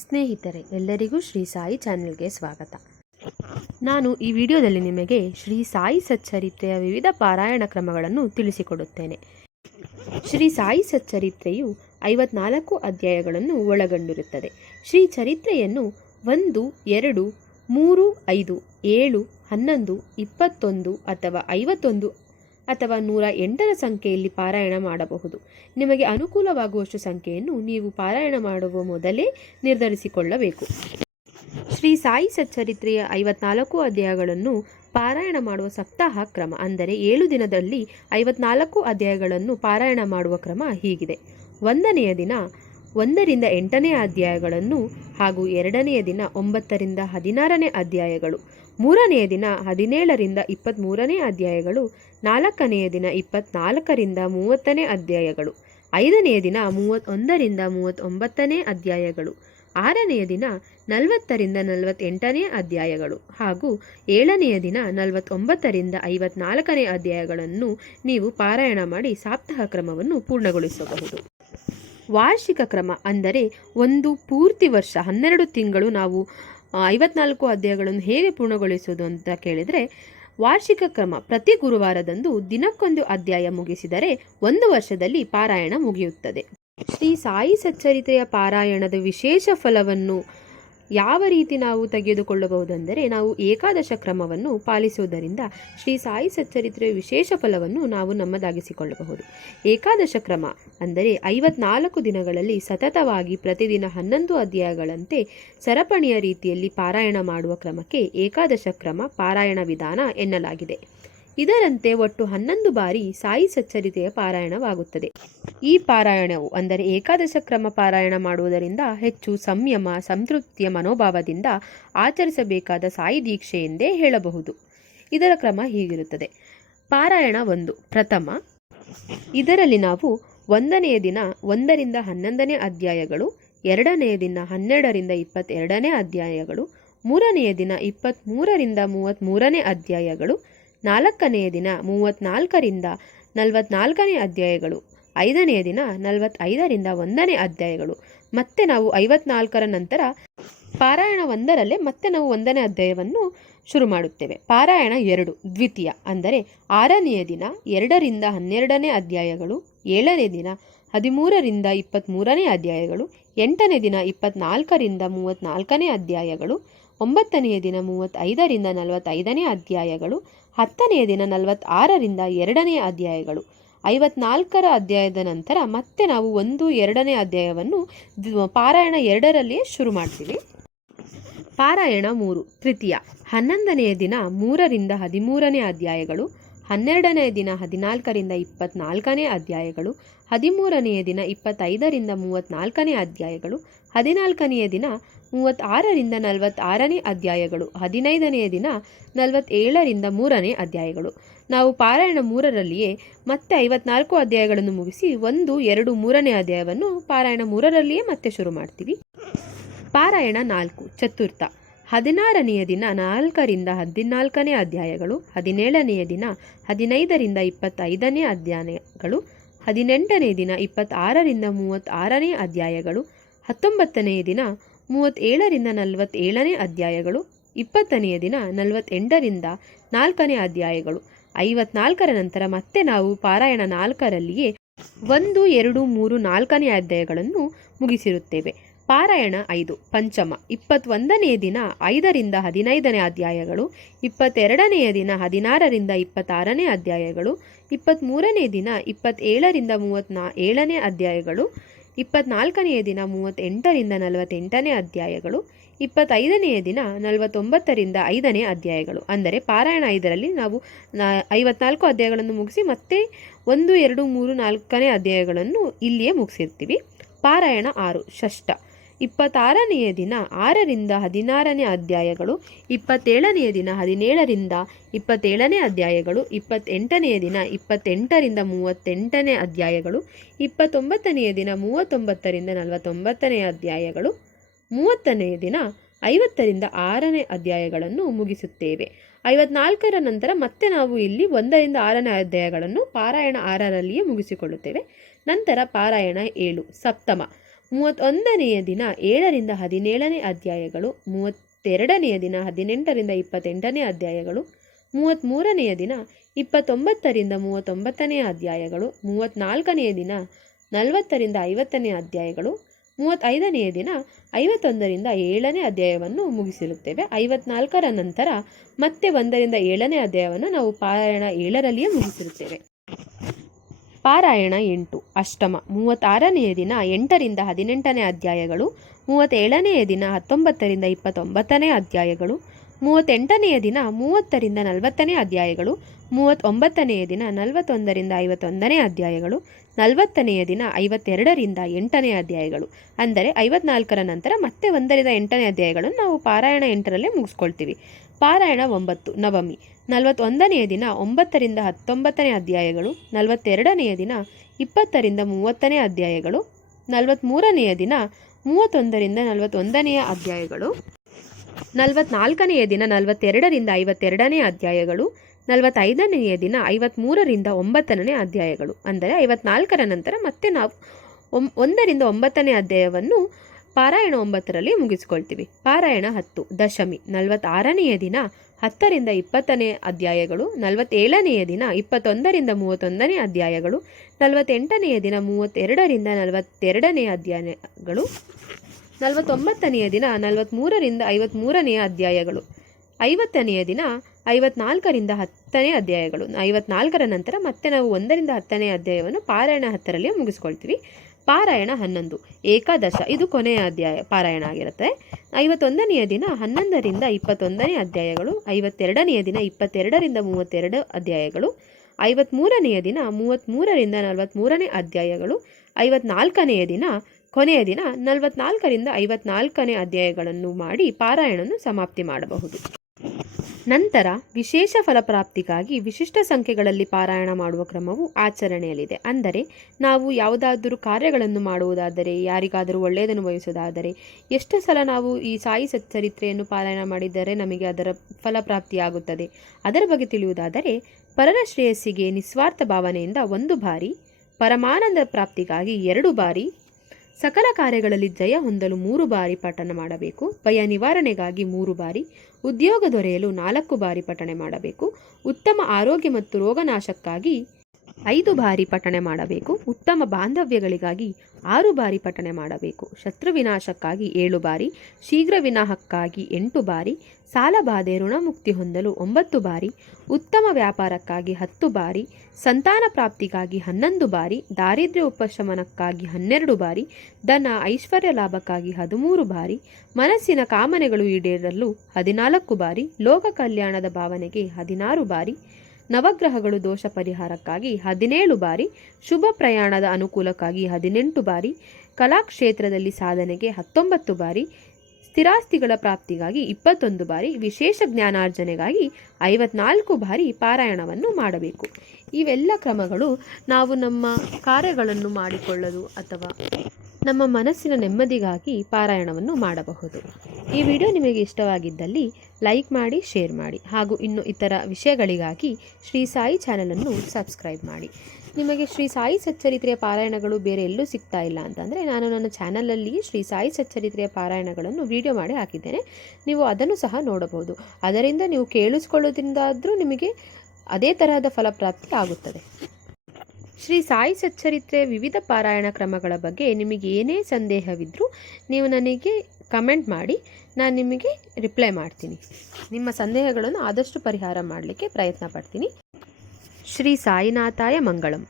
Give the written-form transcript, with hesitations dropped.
ಸ್ನೇಹಿತರೆ, ಎಲ್ಲರಿಗೂ ಶ್ರೀ ಸಾಯಿ ಚಾನೆಲ್ಗೆ ಸ್ವಾಗತ. ನಾನು ಈ ವಿಡಿಯೋದಲ್ಲಿ ನಿಮಗೆ ಶ್ರೀ ಸಾಯಿ ಸಚ್ಚರಿತ್ರೆಯ ವಿವಿಧ ಪಾರಾಯಣ ಕ್ರಮಗಳನ್ನು ತಿಳಿಸಿಕೊಡುತ್ತೇನೆ. ಶ್ರೀ ಸಾಯಿ ಸಚ್ಚರಿತ್ರೆಯು 54 ಅಧ್ಯಾಯಗಳನ್ನು ಒಳಗೊಂಡಿರುತ್ತದೆ. ಶ್ರೀ ಚರಿತ್ರೆಯನ್ನು 1, 2, 3, 5, 7, 11, 21 ಅಥವಾ 51 ಅಥವಾ 108ರ ಸಂಖ್ಯೆಯಲ್ಲಿ ಪಾರಾಯಣ ಮಾಡಬಹುದು. ನಿಮಗೆ ಅನುಕೂಲವಾಗುವಷ್ಟು ಸಂಖ್ಯೆಯನ್ನು ನೀವು ಪಾರಾಯಣ ಮಾಡುವ ಮೊದಲೇ ನಿರ್ಧರಿಸಿಕೊಳ್ಳಬೇಕು. ಶ್ರೀ ಸಾಯಿ ಸಚ್ಚರಿತ್ರೆಯ 54 ಅಧ್ಯಾಯಗಳನ್ನು ಪಾರಾಯಣ ಮಾಡುವ ಸಪ್ತಾಹ ಕ್ರಮ, ಅಂದರೆ 7 ದಿನದಲ್ಲಿ 54 ಅಧ್ಯಾಯಗಳನ್ನು ಪಾರಾಯಣ ಮಾಡುವ ಕ್ರಮ ಹೀಗಿದೆ. 1ನೆಯ ದಿನ 1ರಿಂದ 8ನೇ ಅಧ್ಯಾಯಗಳನ್ನು ಹಾಗೂ 2ನೆಯ ದಿನ 9ರಿಂದ 16ನೇ ಅಧ್ಯಾಯಗಳು, 3ನೆಯ ದಿನ 17ರಿಂದ 23ನೇ ಅಧ್ಯಾಯಗಳು, 4ನೆಯ ದಿನ 24ರಿಂದ 30ನೇ ಅಧ್ಯಾಯಗಳು, 5ನೆಯ ದಿನ 31ರಿಂದ 39ನೇ ಅಧ್ಯಾಯಗಳು, 6ನೆಯ ದಿನ 40ರಿಂದ 48ನೇ ಅಧ್ಯಾಯಗಳು ಹಾಗೂ 7ನೆಯ ದಿನ 49ರಿಂದ 54ನೇ ಅಧ್ಯಾಯಗಳನ್ನು ನೀವು ಪಾರಾಯಣ ಮಾಡಿ ಸಪ್ತಾಹ ಕ್ರಮವನ್ನು ಪೂರ್ಣಗೊಳಿಸಬಹುದು. ವಾರ್ಷಿಕ ಕ್ರಮ ಅಂದರೆ ಒಂದು ಪೂರ್ತಿ ವರ್ಷ 12 ತಿಂಗಳು ನಾವು 54 ಅಧ್ಯಾಯಗಳನ್ನು ಹೇಗೆ ಪೂರ್ಣಗೊಳಿಸುವುದು ಅಂತ ಕೇಳಿದರೆ, ವಾರ್ಷಿಕ ಕ್ರಮ ಪ್ರತಿ ಗುರುವಾರದಂದು ದಿನಕ್ಕೊಂದು ಅಧ್ಯಾಯ ಮುಗಿಸಿದರೆ 1 ವರ್ಷದಲ್ಲಿ ಪಾರಾಯಣ ಮುಗಿಯುತ್ತದೆ. ಶ್ರೀ ಸಾಯಿ ಸಚ್ಚರಿತ್ರೆಯ ಪಾರಾಯಣದ ವಿಶೇಷ ಫಲವನ್ನು ಯಾವ ರೀತಿ ನಾವು ತೆಗೆದುಕೊಳ್ಳಬಹುದೆಂದರೆ, ನಾವು ಏಕಾದಶ ಕ್ರಮವನ್ನು ಪಾಲಿಸುವುದರಿಂದ ಶ್ರೀ ಸಾಯಿ ಸಚ್ಚರಿತ್ರೆಯ ವಿಶೇಷ ಫಲವನ್ನು ನಾವು ನಮ್ಮದಾಗಿಸಿಕೊಳ್ಳಬಹುದು. ಏಕಾದಶ ಕ್ರಮ ಅಂದರೆ 54 ದಿನಗಳಲ್ಲಿ ಸತತವಾಗಿ ಪ್ರತಿದಿನ 11 ಅಧ್ಯಾಯಗಳಂತೆ ಸರಪಣಿಯ ರೀತಿಯಲ್ಲಿ ಪಾರಾಯಣ ಮಾಡುವ ಕ್ರಮಕ್ಕೆ ಏಕಾದಶ ಕ್ರಮ ಪಾರಾಯಣ ವಿಧಾನ ಎನ್ನಲಾಗಿದೆ. ಇದರಂತೆ ಒಟ್ಟು 11 ಬಾರಿ ಸಾಯಿ ಸಚ್ಚರಿತೆಯ ಪಾರಾಯಣವಾಗುತ್ತದೆ. ಈ ಪಾರಾಯಣವು ಅಂದರೆ ಏಕಾದಶ ಕ್ರಮ ಪಾರಾಯಣ ಮಾಡುವುದರಿಂದ ಹೆಚ್ಚು ಸಂಯಮ, ಸಂತೃಪ್ತಿಯ ಮನೋಭಾವದಿಂದ ಆಚರಿಸಬೇಕಾದ ಸಾಯಿ ದೀಕ್ಷೆ ಎಂದೇ ಹೇಳಬಹುದು. ಇದರ ಕ್ರಮ ಹೀಗಿರುತ್ತದೆ. ಪಾರಾಯಣ 1 ಪ್ರಥಮ. ಇದರಲ್ಲಿ ನಾವು 1ನೆಯ ದಿನ 1ರಿಂದ 11ನೇ ಅಧ್ಯಾಯಗಳು, 2ನೆಯ ದಿನ 12ರಿಂದ 22ನೇ ಅಧ್ಯಾಯಗಳು, 3ನೆಯ ದಿನ 23ರಿಂದ 33ನೇ ಅಧ್ಯಾಯಗಳು, 4ನೆಯ ದಿನ 34ರಿಂದ 44ನೇ ಅಧ್ಯಾಯಗಳು, 5ನೆಯ ದಿನ 45ರಿಂದ 1ನೇ ಅಧ್ಯಾಯಗಳು. ಮತ್ತೆ ನಾವು 54ರ ನಂತರ ಪಾರಾಯಣ 1ರಲ್ಲೇ ಮತ್ತೆ ನಾವು 1ನೇ ಅಧ್ಯಾಯವನ್ನು ಶುರು ಮಾಡುತ್ತೇವೆ. ಪಾರಾಯಣ 2 ದ್ವಿತೀಯ ಅಂದರೆ 6ನೆಯ ದಿನ 2ರಿಂದ 12ನೇ ಅಧ್ಯಾಯಗಳು, 7ನೇ ದಿನ 13ರಿಂದ 23ನೇ ಅಧ್ಯಾಯಗಳು, 8ನೇ ದಿನ 24ರಿಂದ 34ನೇ ಅಧ್ಯಾಯಗಳು, 9ನೆಯ ದಿನ 35ರಿಂದ 45ನೇ ಅಧ್ಯಾಯಗಳು, 10ನೆಯ ದಿನ 46ರಿಂದ 2ನೇ ಅಧ್ಯಾಯಗಳು. 54ರ ಅಧ್ಯಾಯದ ನಂತರ ಮತ್ತೆ ನಾವು 1, 2ನೇ ಅಧ್ಯಾಯವನ್ನು ಪಾರಾಯಣ 2ರಲ್ಲಿಯೇ ಶುರು ಮಾಡ್ತೀವಿ. ಪಾರಾಯಣ 3 ತೃತೀಯ 11ನೆಯ ದಿನ 3ರಿಂದ 13ನೇ ಅಧ್ಯಾಯಗಳು, 12ನೆಯ ದಿನ 14ರಿಂದ 24ನೇ ಅಧ್ಯಾಯಗಳು, 13ನೆಯ ದಿನ 25ರಿಂದ 34ನೇ ಅಧ್ಯಾಯಗಳು, 14ನೆಯ ದಿನ 36ರಿಂದ 46ನೇ ಅಧ್ಯಾಯಗಳು, 15ನೆಯ ದಿನ 47ರಿಂದ 3ನೇ ಅಧ್ಯಾಯಗಳು. ನಾವು ಪಾರಾಯಣ 3ರಲ್ಲಿಯೇ ಮತ್ತೆ 54 ಅಧ್ಯಾಯಗಳನ್ನು ಮುಗಿಸಿ 1, 2, 3ನೇ ಅಧ್ಯಾಯವನ್ನು ಪಾರಾಯಣ 3ರಲ್ಲಿಯೇ ಮತ್ತೆ ಶುರು ಮಾಡ್ತೀವಿ. ಪಾರಾಯಣ 4 ಚತುರ್ಥ 16ನೆಯ ದಿನ 4ರಿಂದ 14ನೇ ಅಧ್ಯಾಯಗಳು, 17ನೆಯ ದಿನ 15ರಿಂದ 25ನೇ ಅಧ್ಯಾಯಗಳು, 18ನೇ ದಿನ 26ರಿಂದ 36ನೇ ಅಧ್ಯಾಯಗಳು, 19ನೆಯ ದಿನ 37ರಿಂದ 47ನೇ ಅಧ್ಯಾಯಗಳು, 20ನೆಯ ದಿನ 48ರಿಂದ 4ನೇ ಅಧ್ಯಾಯಗಳು. 54ರ ನಂತರ ಮತ್ತೆ ನಾವು ಪಾರಾಯಣ 4ರಲ್ಲಿಯೇ 1, 2, 3, 4ನೇ ಅಧ್ಯಾಯಗಳನ್ನು ಮುಗಿಸಿರುತ್ತೇವೆ. ಪಾರಾಯಣ 5 ಪಂಚಮ 21ನೆಯ ದಿನ 5ರಿಂದ 15ನೇ ಅಧ್ಯಾಯಗಳು, 22ನೆಯ ದಿನ 16ರಿಂದ 26ನೇ ಅಧ್ಯಾಯಗಳು, 23ನೇ ದಿನ 27ರಿಂದ 37ನೇ ಅಧ್ಯಾಯಗಳು, 24ನೆಯ ದಿನ 38ರಿಂದ 48ನೇ ಅಧ್ಯಾಯಗಳು, 25ನೆಯ ದಿನ 49ರಿಂದ 5ನೇ ಅಧ್ಯಾಯಗಳು. ಅಂದರೆ ಪಾರಾಯಣ 5ರಲ್ಲಿ ನಾವು 54 ಅಧ್ಯಾಯಗಳನ್ನು ಮುಗಿಸಿ ಮತ್ತೆ 1, 2, 3, 4ನೇ ಅಧ್ಯಾಯಗಳನ್ನು ಇಲ್ಲಿಯೇ ಮುಗಿಸಿರ್ತೀವಿ. ಪಾರಾಯಣ 6 ಷಷ್ಠ 26ನೆಯ ದಿನ 6ರಿಂದ 16ನೇ ಅಧ್ಯಾಯಗಳು, 27ನೆಯ ದಿನ 17ರಿಂದ 27ನೇ ಅಧ್ಯಾಯಗಳು, 28ನೆಯ ದಿನ 28ರಿಂದ 38ನೇ ಅಧ್ಯಾಯಗಳು, 29ನೆಯ ದಿನ 39ರಿಂದ 49ನೇ ಅಧ್ಯಾಯಗಳು, 30ನೆಯ ದಿನ 50ರಿಂದ 6ನೇ ಅಧ್ಯಾಯಗಳನ್ನು ಮುಗಿಸುತ್ತೇವೆ. 54ರ ನಂತರ ಮತ್ತೆ ನಾವು ಇಲ್ಲಿ 1ರಿಂದ 6ನೇ ಅಧ್ಯಾಯಗಳನ್ನು ಪಾರಾಯಣ 6ರಲ್ಲಿಯೇ ಮುಗಿಸಿಕೊಳ್ಳುತ್ತೇವೆ. ನಂತರ ಪಾರಾಯಣ 7 ಸಪ್ತಮ 31ನೆಯ ದಿನ 7ರಿಂದ 17ನೇ ಅಧ್ಯಾಯಗಳು, 32ನೆಯ ದಿನ 18ರಿಂದ 28ನೇ ಅಧ್ಯಾಯಗಳು, 33ನೆಯ ದಿನ 29ರಿಂದ 39ನೇ ಅಧ್ಯಾಯಗಳು, 34ನೆಯ ದಿನ 40ರಿಂದ 50ನೇ ಅಧ್ಯಾಯಗಳು, 35ನೆಯ ದಿನ 51ರಿಂದ 7ನೇ ಅಧ್ಯಾಯವನ್ನು ಮುಗಿಸಿರುತ್ತೇವೆ. 54ರ ನಂತರ ಮತ್ತೆ 1ರಿಂದ 7ನೇ ಅಧ್ಯಾಯವನ್ನು ನಾವು ಪಾರಾಯಣ 7ರಲ್ಲಿಯೇ ಮುಗಿಸಿರುತ್ತೇವೆ. ಪಾರಾಯಣ 8 ಅಷ್ಟಮ 36ನೆಯ ದಿನ 8ರಿಂದ 18ನೇ ಅಧ್ಯಾಯಗಳು, 37ನೆಯ ದಿನ 19ರಿಂದ 29ನೇ ಅಧ್ಯಾಯಗಳು, 38ನೆಯ ದಿನ 30ರಿಂದ 40ನೇ ಅಧ್ಯಾಯಗಳು, 39ನೆಯ ದಿನ 41ರಿಂದ 51ನೇ ಅಧ್ಯಾಯಗಳು, 40ನೆಯ ದಿನ 52ರಿಂದ 8ನೇ ಅಧ್ಯಾಯಗಳು. ಅಂದರೆ 54ರ ನಂತರ ಮತ್ತೆ 1ರಿಂದ 8ನೇ ಅಧ್ಯಾಯಗಳನ್ನು ನಾವು ಪಾರಾಯಣ 8ರಲ್ಲೇ ಮುಗಿಸ್ಕೊಳ್ತೀವಿ. ಪಾರಾಯಣ 9 ನವಮಿ 41ನೆಯ ದಿನ 9ರಿಂದ 19ನೇ ಅಧ್ಯಾಯಗಳು, 42ನೆಯ ದಿನ 20ರಿಂದ 30ನೇ ಅಧ್ಯಾಯಗಳು, 43ನೆಯ ದಿನ 31ರಿಂದ 41ನೇ ಅಧ್ಯಾಯಗಳು, 44ನೆಯ ದಿನ 42ರಿಂದ 52ನೇ ಅಧ್ಯಾಯಗಳು, 45ನೆಯ ದಿನ 53ರಿಂದ 9ನೇ ಅಧ್ಯಾಯಗಳು. ಅಂದರೆ 54ರ ನಂತರ ಮತ್ತೆ ನಾವು 1ರಿಂದ 9ನೇ ಅಧ್ಯಾಯವನ್ನು ಪಾರಾಯಣ 9ರಲ್ಲಿ ಮುಗಿಸ್ಕೊಳ್ತೀವಿ. ಪಾರಾಯಣ 10 ದಶಮಿ 46ನೆಯ ದಿನ 10ರಿಂದ 20ನೇ ಅಧ್ಯಾಯಗಳು, 47ನೆಯ ದಿನ 21ರಿಂದ 31ನೇ ಅಧ್ಯಾಯಗಳು, 48ನೆಯ ದಿನ 32ರಿಂದ 42ನೇ ಅಧ್ಯಾಯಗಳು, 49ನೆಯ ದಿನ 43ರಿಂದ 53ನೇ ಅಧ್ಯಾಯಗಳು, 50ನೆಯ ದಿನ 54ರಿಂದ 10ನೇ ಅಧ್ಯಾಯಗಳು. 54ರ ನಂತರ ಮತ್ತೆ ನಾವು 1ರಿಂದ 10ನೇ ಅಧ್ಯಾಯವನ್ನು ಪಾರಾಯಣ 10ರಲ್ಲಿಯೇ ಮುಗಿಸ್ಕೊಳ್ತೀವಿ. ಪಾರಾಯಣ 11 ಏಕಾದಶ ಇದು ಕೊನೆಯ ಅಧ್ಯಾಯ ಪಾರಾಯಣ ಆಗಿರುತ್ತೆ. 51ನೆಯ ದಿನ 11ರಿಂದ 21ನೇ ಅಧ್ಯಾಯಗಳು, 52ನೆಯ ದಿನ 22ರಿಂದ 32 ಅಧ್ಯಾಯಗಳು, 53ನೆಯ ದಿನ 33ರಿಂದ 43ನೇ ಅಧ್ಯಾಯಗಳು, 54ನೆಯ ದಿನ ಕೊನೆಯ ದಿನ 44ರಿಂದ 54ನೇ ಅಧ್ಯಾಯಗಳನ್ನು ಮಾಡಿ ಪಾರಾಯಣವನ್ನು ಸಮಾಪ್ತಿ ಮಾಡಬಹುದು. ನಂತರ ವಿಶೇಷ ಫಲಪ್ರಾಪ್ತಿಗಾಗಿ ವಿಶಿಷ್ಟ ಸಂಖ್ಯೆಗಳಲ್ಲಿ ಪಾರಾಯಣ ಮಾಡುವ ಕ್ರಮವು ಆಚರಣೆಯಲ್ಲಿದೆ. ಅಂದರೆ ನಾವು ಯಾವುದಾದರೂ ಕಾರ್ಯಗಳನ್ನು ಮಾಡುವುದಾದರೆ, ಯಾರಿಗಾದರೂ ಒಳ್ಳೆಯದನ್ನು ಬಯಸುವುದಾದರೆ, ಎಷ್ಟು ಸಲ ನಾವು ಈ ಸಾಯಿ ಸಚ್ಚರಿತ್ರೆಯನ್ನು ಪಾರಾಯಣ ಮಾಡಿದರೆ ನಮಗೆ ಅದರ ಫಲಪ್ರಾಪ್ತಿಯಾಗುತ್ತದೆ, ಅದರ ಬಗ್ಗೆ ತಿಳಿಯುವುದಾದರೆ ಪರರ ಶ್ರೇಯಸ್ಸಿಗೆ ನಿಸ್ವಾರ್ಥ ಭಾವನೆಯಿಂದ 1 ಬಾರಿ, ಪರಮಾನಂದ ಪ್ರಾಪ್ತಿಗಾಗಿ 2 ಬಾರಿ, ಸಕಲ ಕಾರ್ಯಗಳಲ್ಲಿ ಜಯ ಹೊಂದಲು 3 ಬಾರಿ ಪಠಣ ಮಾಡಬೇಕು, ಭಯ ನಿವಾರಣೆಗಾಗಿ 3 ಬಾರಿ, ಉದ್ಯೋಗ ದೊರೆಯಲು 4 ಬಾರಿ ಪಠಣೆ ಮಾಡಬೇಕು, ಉತ್ತಮ ಆರೋಗ್ಯ ಮತ್ತು ರೋಗನಾಶಕ್ಕಾಗಿ 5 ಬಾರಿ ಪಠಣೆ ಮಾಡಬೇಕು, ಉತ್ತಮ ಬಾಂಧವ್ಯಗಳಿಗಾಗಿ 6 ಬಾರಿ ಪಠಣೆ ಮಾಡಬೇಕು, ಶತ್ರು ವಿನಾಶಕ್ಕಾಗಿ 7 ಬಾರಿ, ಶೀಘ್ರ ವಿನಾಹಕ್ಕಾಗಿ 8 ಬಾರಿ, ಸಾಲಬಾಧೆ ಋಣಮುಕ್ತಿ ಹೊಂದಲು 9 ಬಾರಿ, ಉತ್ತಮ ವ್ಯಾಪಾರಕ್ಕಾಗಿ 10 ಬಾರಿ, ಸಂತಾನ ಪ್ರಾಪ್ತಿಗಾಗಿ 11 ಬಾರಿ, ದಾರಿದ್ರ್ಯ ಉಪಶಮನಕ್ಕಾಗಿ 12 ಬಾರಿ, ಧನ ಐಶ್ವರ್ಯ ಲಾಭಕ್ಕಾಗಿ 13 ಬಾರಿ, ಮನಸ್ಸಿನ ಕಾಮನೆಗಳು ಈಡೇರಲು 14 ಬಾರಿ, ಲೋಕ ಕಲ್ಯಾಣದ ಭಾವನೆಗೆ 16 ಬಾರಿ, ನವಗ್ರಹಗಳು ದೋಷ ಪರಿಹಾರಕ್ಕಾಗಿ 17 ಬಾರಿ, ಶುಭ ಪ್ರಯಾಣದ ಅನುಕೂಲಕ್ಕಾಗಿ 18 ಬಾರಿ, ಕಲಾಕ್ಷೇತ್ರದಲ್ಲಿ ಸಾಧನೆಗೆ 19 ಬಾರಿ, ಸ್ಥಿರಾಸ್ತಿಗಳ ಪ್ರಾಪ್ತಿಗಾಗಿ 21 ಬಾರಿ, ವಿಶೇಷ ಜ್ಞಾನಾರ್ಜನೆಗಾಗಿ 54 ಬಾರಿ ಪಾರಾಯಣವನ್ನು ಮಾಡಬೇಕು. ಇವೆಲ್ಲ ಕ್ರಮಗಳು ನಾವು ನಮ್ಮ ಕಾರ್ಯಗಳನ್ನು ಮಾಡಿಕೊಳ್ಳಲು ಅಥವಾ ನಮ್ಮ ಮನಸ್ಸಿನ ನೆಮ್ಮದಿಗಾಗಿ ಪಾರಾಯಣವನ್ನು ಮಾಡಬಹುದು. ಈ ವಿಡಿಯೋ ನಿಮಗೆ ಇಷ್ಟವಾಗಿದ್ದಲ್ಲಿ ಲೈಕ್ ಮಾಡಿ, ಶೇರ್ ಮಾಡಿ, ಹಾಗೂ ಇನ್ನು ಇತರ ವಿಷಯಗಳಿಗಾಗಿ ಶ್ರೀ ಸಾಯಿ ಚಾನಲನ್ನು ಸಬ್ಸ್ಕ್ರೈಬ್ ಮಾಡಿ. ನಿಮಗೆ ಶ್ರೀ ಸಾಯಿ ಸಚ್ಚರಿತ್ರೆಯ ಪಾರಾಯಣಗಳು ಬೇರೆ ಎಲ್ಲೂ ಸಿಗ್ತಾ ಇಲ್ಲ ಅಂತಂದರೆ ನಾನು ನನ್ನ ಚಾನಲಲ್ಲಿ ಶ್ರೀ ಸಾಯಿ ಸಚ್ಚರಿತ್ರೆಯ ಪಾರಾಯಣಗಳನ್ನು ವಿಡಿಯೋ ಮಾಡಿ ಹಾಕಿದ್ದೇನೆ. ನೀವು ಅದನ್ನು ಸಹ ನೋಡಬಹುದು. ಅದರಿಂದ ನೀವು ಕೇಳಿಸ್ಕೊಳ್ಳೋದ್ರಿಂದಾದರೂ ನಿಮಗೆ ಅದೇ ತರಹದ ಫಲಪ್ರಾಪ್ತಿ ಆಗುತ್ತದೆ. ಶ್ರೀ ಸಾಯಿ ಸಚ್ಚರಿತ್ರೆಯ ವಿವಿಧ ಪಾರಾಯಣ ಕ್ರಮಗಳ ಬಗ್ಗೆ ನಿಮಗೆ ಏನೇ ಸಂದೇಹವಿದ್ದರೂ ನೀವು ನನಗೆ ಕಮೆಂಟ್ ಮಾಡಿ, ನಾನು ನಿಮಗೆ ರಿಪ್ಲೈ ಮಾಡ್ತೀನಿ. ನಿಮ್ಮ ಸಂದೇಹಗಳನ್ನು ಆದಷ್ಟು ಪರಿಹಾರ ಮಾಡಲಿಕ್ಕೆ ಪ್ರಯತ್ನ ಪಡ್ತೀನಿ. ಶ್ರೀ ಸಾಯಿನಾಥಾಯ ಮಂಗಳಂ.